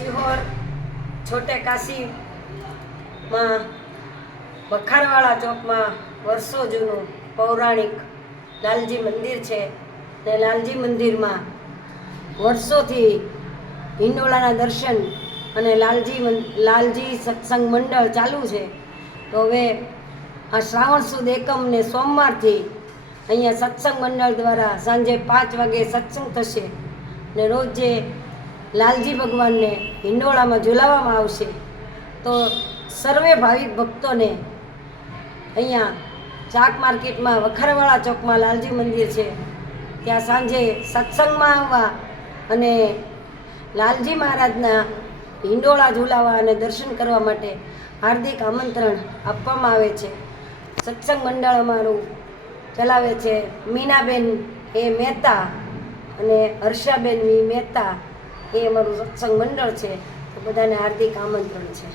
સિહોર છોટે કાશીમાં વખારવાળા ચોકમાં વર્ષો જૂનું પૌરાણિક લાલજી મંદિર છે ને લાલજી મંદિરમાં વર્ષોથી હિંડોળાના દર્શન અને લાલજી સત્સંગ મંડળ ચાલુ છે. તો હવે આ શ્રાવણ સુદ એકમ ને સોમવારથી અહીંયા સત્સંગ મંડળ દ્વારા સાંજે 5 વાગે સત્સંગ થશે ને રોજ જે લાલજી ભગવાનને હિંડોળામાં ઝુલાવવામાં આવશે. તો સર્વે ભાવિક ભક્તોને અહીંયા ચાક માર્કેટમાં વખારવાળા ચોકમાં લાલજી મંદિર છે ત્યાં સાંજે સત્સંગમાં આવવા અને લાલજી મહારાજના હિંડોળા ઝુલાવવા અને દર્શન કરવા માટે હાર્દિક આમંત્રણ આપવામાં આવે છે. સત્સંગ મંડળ અમારું ચલાવે છે મીનાબેન એ મહેતા અને હર્ષાબેન વી મહેતા એ અમારું સત્સંગ મંડળ છે. તો બધાને હાર્દિક આમંત્રણ છે.